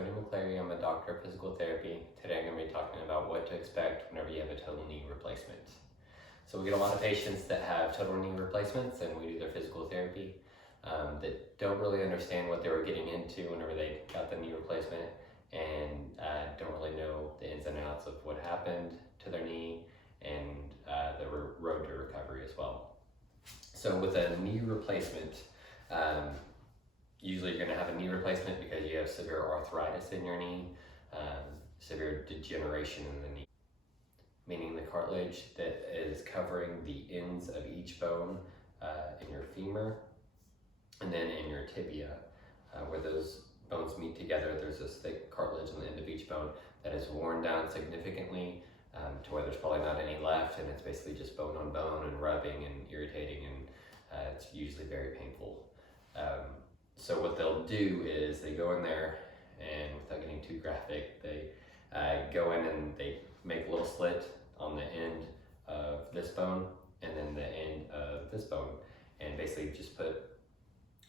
Tony McClary. I'm a doctor of physical therapy. Today I'm going to be talking about what to expect whenever you have a total knee replacement. So we get a lot of patients that have total knee replacements and we do their physical therapy that don't really understand what they were getting into whenever they got the knee replacement and don't really know the ins and outs of what happened to their knee and the road to recovery as well. So with a knee replacement, usually you're going to have a knee replacement because you have severe arthritis in your knee, severe degeneration in the knee, meaning the cartilage that is covering the ends of each bone in your femur and then in your tibia, where those bones meet together. There's this thick cartilage on the end of each bone that is worn down significantly to where there's probably not any left, and it's basically just bone on bone and rubbing and irritating, and it's usually very painful. So what they'll do is they go in there, and without getting too graphic, they go in and they make a little slit on the end of this bone and then the end of this bone, and basically just put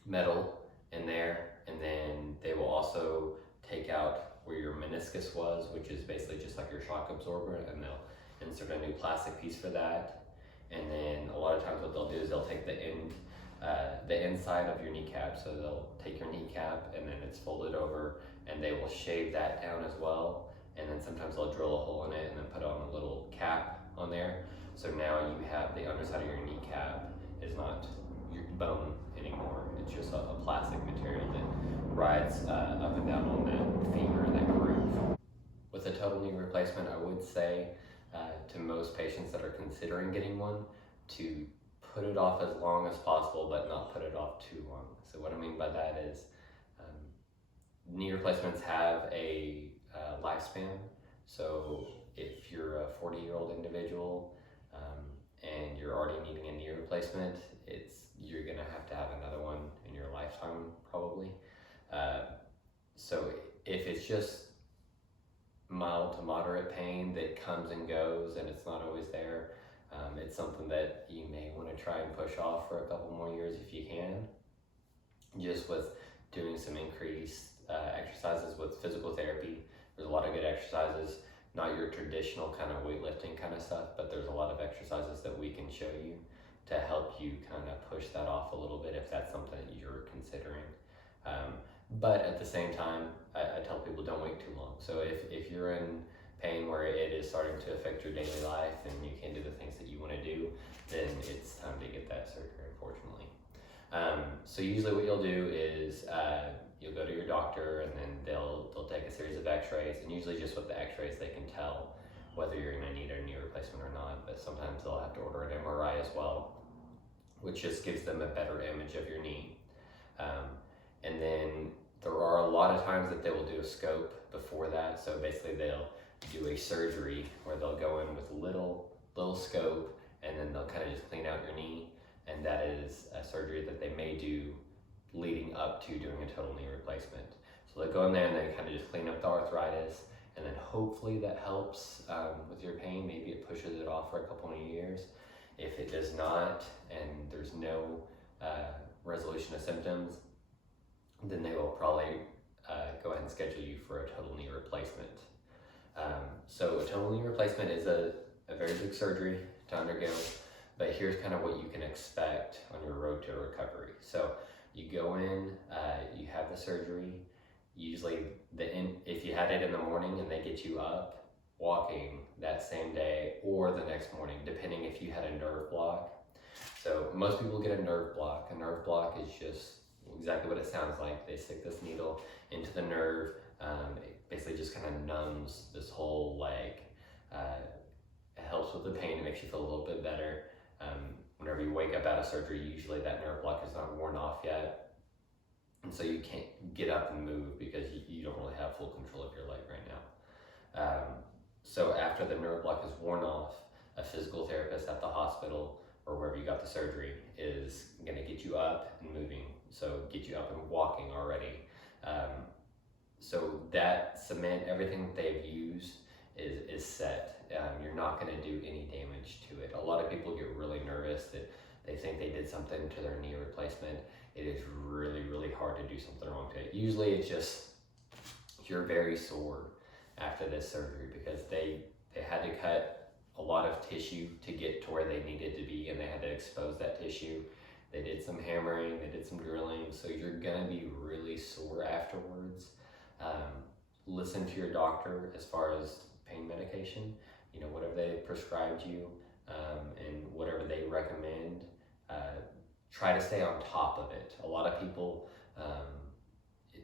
metal in there, and then they will also take out where your meniscus was, which is basically just like your shock absorber, and they'll insert a new plastic piece for that. And then a lot of times what they'll do is they'll take the inside of your kneecap. So they'll take your kneecap and then it's folded over and they will shave that down as well. And then sometimes they'll drill a hole in it and then put on a little cap on there. So now you have the underside of your kneecap is not your bone anymore. It's just a plastic material that rides up and down on that femur, that groove. With a total knee replacement, I would say to most patients that are considering getting one to put it off as long as possible, but not put it off too long. So what I mean by that is knee replacements have a lifespan. So if you're a 40-year-old individual and you're already needing a knee replacement, you're gonna have to have another one in your lifetime probably. So if it's just mild to moderate pain that comes and goes and it's not always there, it's something that you may want to try and push off for a couple more years if you can, just with doing some increased exercises with physical therapy. There's a lot of good exercises, not your traditional kind of weightlifting kind of stuff, but there's a lot of exercises that we can show you to help you kind of push that off a little bit if that's something that you're considering. But at the same time, I tell people don't wait too long. So if you're in pain where it is starting to affect your daily life and you can't do the things that you want to do, then it's time to get that surgery, unfortunately. So usually what you'll do is you'll go to your doctor and then they'll take a series of x-rays, and usually just with the x-rays they can tell whether you're going to need a knee replacement or not, but sometimes they'll have to order an MRI as well, which just gives them a better image of your knee. And then there are a lot of times that they will do a scope before that. So basically they'll do a surgery where they'll go in with a little scope and then they'll kind of just clean out your knee. And that is a surgery that they may do leading up to doing a total knee replacement. So they'll go in there and they kind of just clean up the arthritis, and then hopefully that helps with your pain. Maybe it pushes it off for a couple of years. If it does not and there's no resolution of symptoms, then they will probably go ahead and schedule you for a total knee replacement. So a total knee replacement is a very big surgery to undergo, but here's kind of what you can expect on your road to recovery. So you go in, you have the surgery. Usually if you had it in the morning and they get you up walking that same day or the next morning, depending if you had a nerve block. So most people get a nerve block. A nerve block is just exactly what it sounds like. They stick this needle into the nerve. It basically just kind of numbs this whole leg. It helps with the pain. It makes you feel a little bit better. Whenever you wake up out of surgery, usually that nerve block is not worn off yet. And so you can't get up and move because you don't really have full control of your leg right now. So after the nerve block is worn off, a physical therapist at the hospital or wherever you got the surgery is going to get you up and moving. So get you up and walking already. So that cement, everything that they've used is set. You're not going to do any damage to it. A lot of people get really nervous that they think they did something to their knee replacement. It is really, really hard to do something wrong to it. Usually it's just you're very sore after this surgery because they had to cut a lot of tissue to get to where they needed to be, and they had to expose that tissue. They did some hammering, they did some drilling, so you're gonna be really sore afterwards. Listen to your doctor as far as pain medication, whatever they prescribed you, and whatever they recommend. Try to stay on top of it. A lot of people,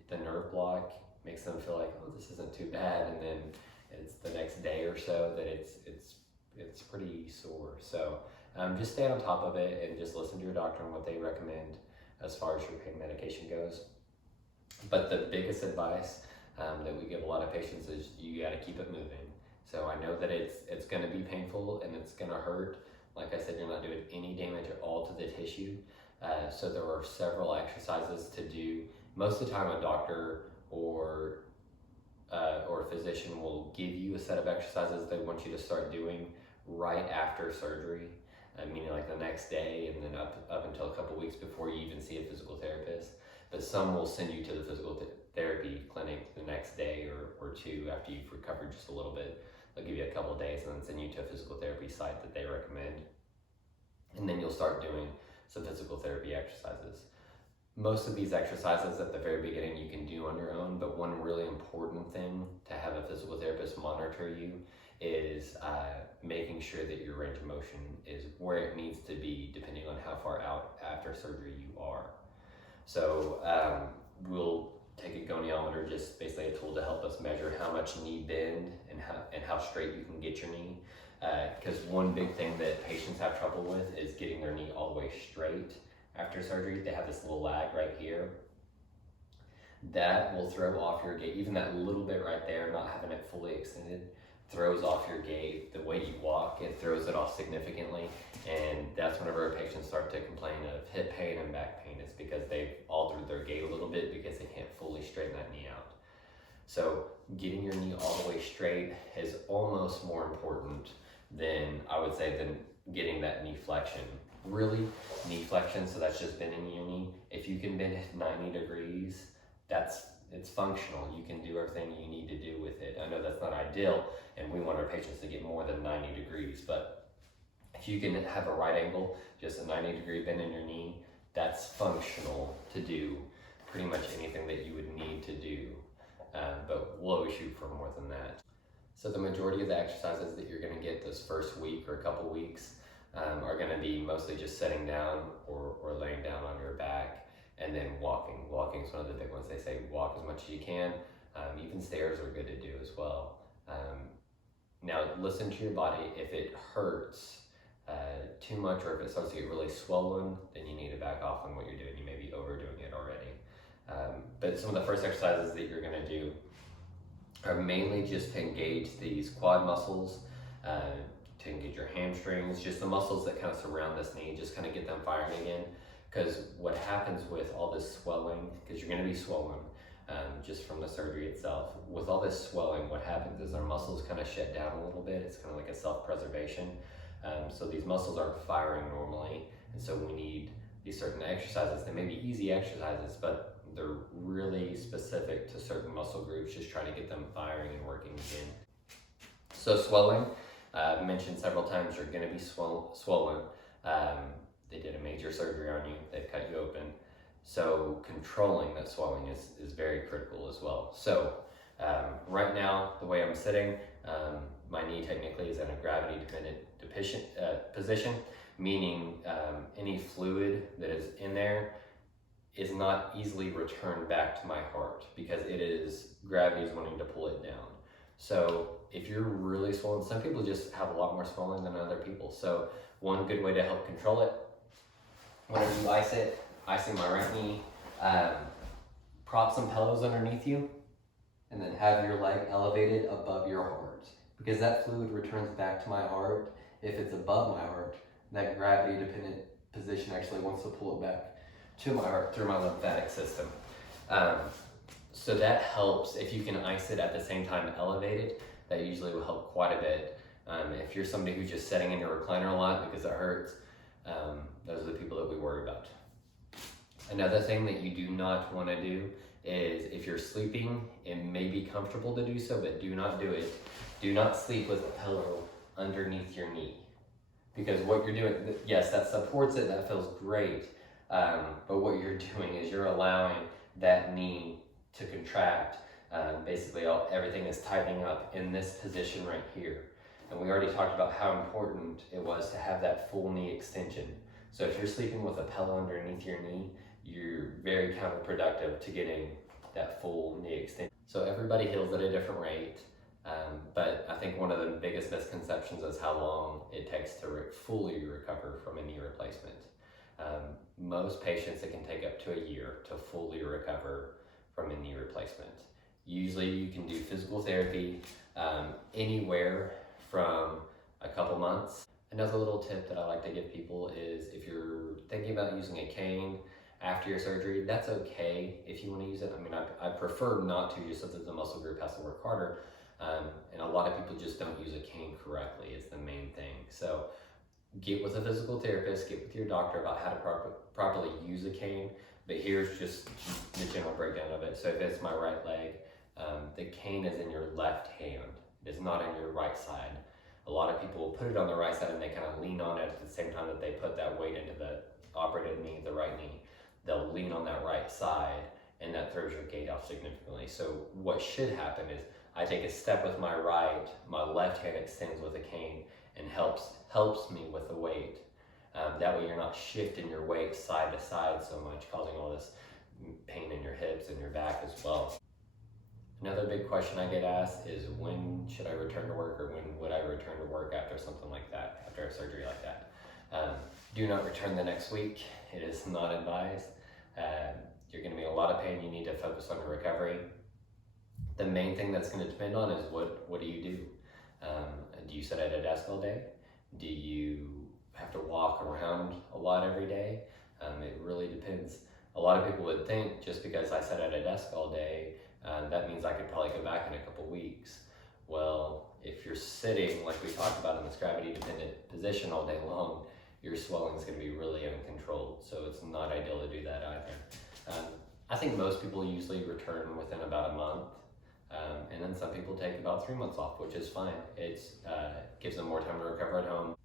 the nerve block makes them feel like, oh, this isn't too bad, and then it's the next day or so that it's pretty sore. So just stay on top of it and just listen to your doctor and what they recommend as far as your pain medication goes. But the biggest advice that we give a lot of patients is you got to keep it moving. So I know that it's going to be painful and it's going to hurt. Like I said, you're not doing any damage at all to the tissue. So there are several exercises to do. Most of the time, a doctor or a physician will give you a set of exercises they want you to start doing right after surgery, meaning like the next day and then up until a couple weeks before you even see a physical therapist. But some will send you to the physical therapy clinic the next day or two after you've recovered just a little bit. They'll give you a couple of days and then send you to a physical therapy site that they recommend. And then you'll start doing some physical therapy exercises. Most of these exercises at the very beginning you can do on your own, but one really important thing to have a physical therapist monitor you is making sure that your range of motion is where it needs to be depending on how far out after surgery you are. So we'll take a goniometer, just basically a tool to help us measure how much knee bend and how straight you can get your knee. Because one big thing that patients have trouble with is getting their knee all the way straight after surgery. They have this little lag right here. That will throw off your gait. Even that little bit right there, not having it fully extended, throws off your gait. The way you walk, it throws it off significantly. And that's whenever our patients start to complain of hip pain and back pain. It's because they've altered their gait a little bit because they can't fully straighten that knee out. So getting your knee all the way straight is almost more important than, I would say, than getting that knee flexion. Really, knee flexion, so that's just bending your knee. If you can bend it 90 degrees, it's functional. You can do everything you need to do with it. I know that's not ideal, and we want our patients to get more than 90 degrees, but if you can have a right angle, just a 90-degree bend in your knee, that's functional to do pretty much anything that you would need to do. But we'll always shoot for more than that. So the majority of the exercises that you're gonna get this first week or a couple weeks are gonna be mostly just sitting down or laying down on your back, and then walking. Walking is one of the big ones. They say walk as much as you can. Even stairs are good to do as well. Now listen to your body. If it hurts too much, or if it starts to get really swollen, then you need to back off on what you're doing. You may be overdoing it already. But some of the first exercises that you're gonna do are mainly just to engage these quad muscles, to engage your hamstrings, just the muscles that kind of surround this knee, just kind of get them firing again. Because what happens with all this swelling, because you're gonna be swollen just from the surgery itself, with all this swelling, what happens is our muscles kind of shut down a little bit. It's kind of like a self-preservation. So these muscles aren't firing normally, and so we need these certain exercises. They may be easy exercises, but they're really specific to certain muscle groups, just trying to get them firing and working again. So swelling, mentioned several times, you're gonna be swollen. They did a major surgery on you, they've cut you open. So controlling that swelling is very critical as well. So right now, the way I'm sitting, my knee technically is in a gravity-dependent position, meaning any fluid that is in there is not easily returned back to my heart because gravity is wanting to pull it down. So if you're really swollen, some people just have a lot more swelling than other people. So one good way to help control it, whenever you ice it, icing my right knee, prop some pillows underneath you, and then have your leg elevated above your heart. Because that fluid returns back to my heart. If it's above my heart, that gravity-dependent position actually wants to pull it back to my heart through my lymphatic system. So that helps. If you can ice it at the same time elevated, that usually will help quite a bit. If you're somebody who's just sitting in your recliner a lot because it hurts, those are the people that we worry about. Another thing that you do not want to do is if you're sleeping, it may be comfortable to do so, but do not do it. Do not sleep with a pillow underneath your knee. Because what you're doing, yes, that supports it, that feels great, but what you're doing is you're allowing that knee to contract. Basically, everything is tightening up in this position right here. And we already talked about how important it was to have that full knee extension. So if you're sleeping with a pillow underneath your knee, you're very counterproductive to getting that full knee extension. So everybody heals at a different rate, but I think one of the biggest misconceptions is how long it takes to fully recover from a knee replacement. Most patients, it can take up to a year to fully recover from a knee replacement. Usually you can do physical therapy anywhere from a couple months. Another little tip that I like to give people is if you're thinking about using a cane after your surgery, that's okay if you want to use it. I mean, I prefer not to, just so that the muscle group has to work harder. And a lot of people just don't use a cane correctly is the main thing. So get with a physical therapist, get with your doctor about how to properly use a cane. But here's just the general breakdown of it. So if it's my right leg, the cane is in your left hand. It is not in your right side. A lot of people put it on the right side and they kind of lean on it at the same time that they put that weight into the operative knee, the right knee. They'll lean on that right side and that throws your gait off significantly. So what should happen is I take a step with my right, my left hand extends with a cane and helps me with the weight. That way you're not shifting your weight side to side so much, causing all this pain in your hips and your back as well. Another big question I get asked is when should I return to work, or when would I return to work after something like that, after a surgery like that? Do not return the next week. It is not advised. You're going to be in a lot of pain. You need to focus on your recovery. The main thing that's going to depend on is what do you do? Do you sit at a desk all day? Do you have to walk around a lot every day? It really depends. A lot of people would think just because I sat at a desk all day, that means I could probably go back in a couple weeks. Well, if you're sitting, like we talked about in this gravity-dependent position all day long, your swelling is going to be really uncontrolled. So it's not ideal to do that either. I think most people usually return within about a month. And then some people take about 3 months off, which is fine. It gives them more time to recover at home.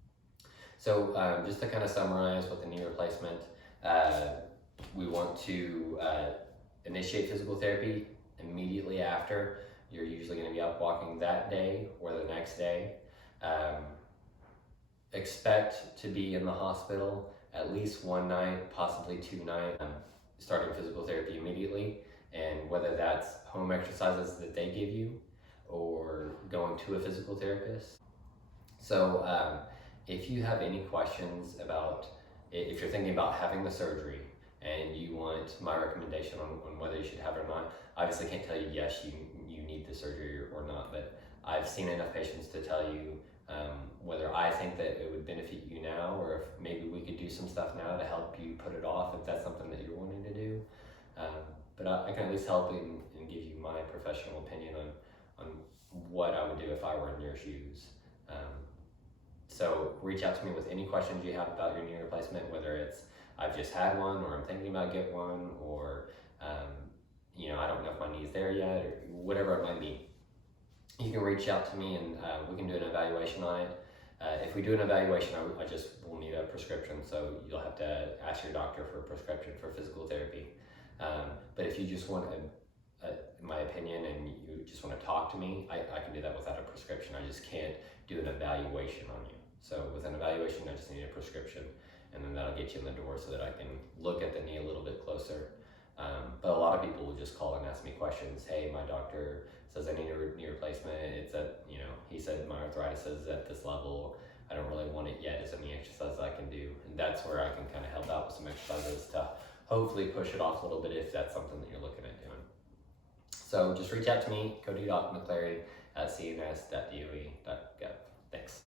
So just to kind of summarize with the knee replacement, we want to initiate physical therapy immediately after. You're usually going to be up walking that day or the next day. Expect to be in the hospital at least one night, possibly 2 nights, starting physical therapy immediately. And whether that's home exercises that they give you or going to a physical therapist. So if you have any questions about, if you're thinking about having the surgery and you want my recommendation on whether you should have it or not, obviously can't tell you yes, you need the surgery or not, but I've seen enough patients to tell you whether I think that it would benefit you now, or if maybe we could do some stuff now to help you put it off if that's something that you're wanting to do. But I can at least help and give you my professional opinion on what I would do if I were in your shoes. So reach out to me with any questions you have about your knee replacement, whether it's I've just had one, or I'm thinking about getting one, or I don't know if my knee's there yet, or whatever it might be. You can reach out to me and we can do an evaluation on it. If we do an evaluation, I just will need a prescription, so you'll have to ask your doctor for a prescription for physical therapy. But if you just want my opinion and you just want to talk to me, I can do that without a prescription. I just can't do an evaluation on you. So with an evaluation, I just need a prescription, and then that'll get you in the door so that I can look at the knee a little bit closer. But a lot of people will just call and ask me questions. Hey, my doctor says I need a knee replacement. It's at, he said my arthritis is at this level. I don't really want it yet. Is there any exercise I can do? And that's where I can kind of help out with some exercises to hopefully push it off a little bit if that's something that you're looking at doing. So just reach out to me, cody.mcclary@cns.doe.gov. Thanks.